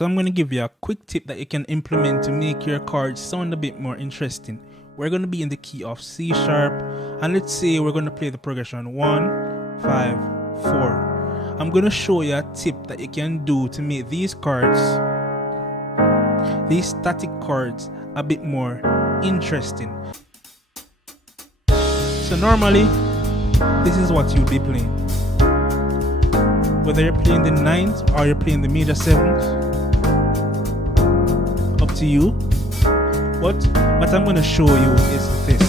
So I'm going to give you a quick tip that you can implement to make your chords sound a bit more interesting. We're going to be in the key of C sharp, and let's say we're going to play the progression 1, 5, 4. I'm going to show you a tip that you can do to make these chords, these static chords, a bit more interesting. So normally, this is what you'll be playing. Whether you're playing the 9th or you're playing the major 7th, up to you. But what I'm going to show you is this.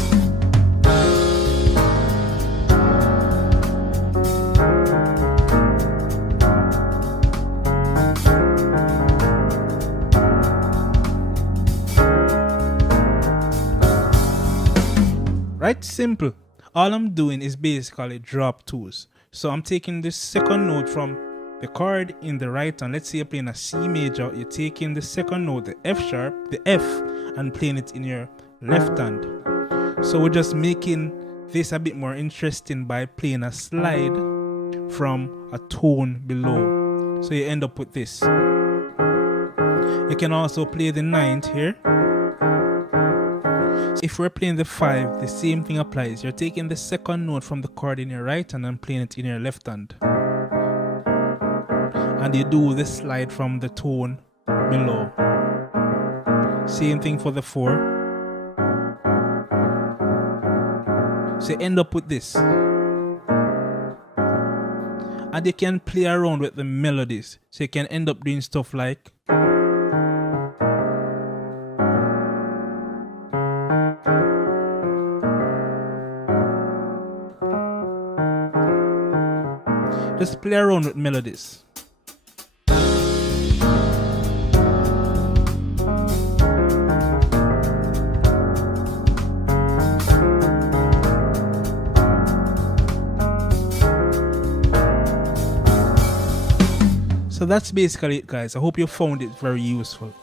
Right? Simple. All I'm doing is basically drop 2s. So I'm taking this second note from the chord in the right hand. Let's say you're playing a C major, you're taking the second note, the F sharp, the F, and playing it in your left hand. So we're just making this a bit more interesting by playing a slide from a tone below. So you end up with this. You can also play the 9th here. If we're playing the 5, the same thing applies. You're taking the second note from the chord in your right hand and playing it in your left hand. And you do the slide from the tone below. Same thing for the 4. So you end up with this. And you can play around with the melodies. So you can end up doing stuff like just play around with melodies. So that's basically it, guys. I hope you found it very useful.